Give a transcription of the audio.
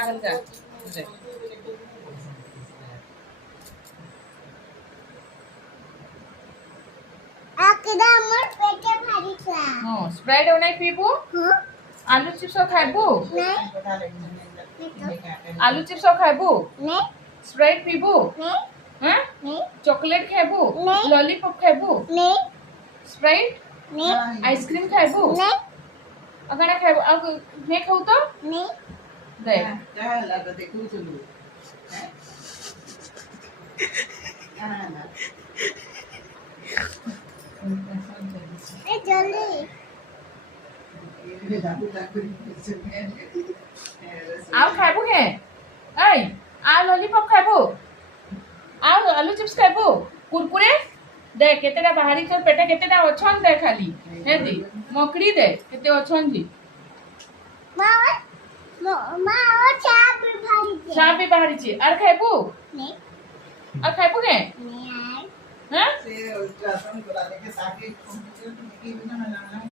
आगल का आकदा मोर पेटे भारी छा नो स्प्राइट हो नहीं पीबू आलू चिप्स खाइबू नहीं आलू चिप्स खाइबू नहीं स्प्राइट पीबू नहीं हैं नहीं चॉकलेट खाइबू नहीं। लॉलीपॉप खाइबू नहीं स्प्राइट नहीं आइसक्रीम खाइबू नहीं अगना खाइबू अब नहीं खाऊ तो नहीं दे ए जल्दी आओ खाइबू है ऐ आ लॉलीपॉप खाइबू आओ आलू चिप्स खाइबू कुरकुरे दे केतेटा बाहरी चल पेटे केतेटा अछन दे खाली हे दी मकड़ी दे केते अछन जी माँ और चाप भारी छा चा भी बाहरी छी आर खाइबू नहीं आर खाइबू के नहीं यार हैं से अल्ट्रासाउंड कराने के साथ ही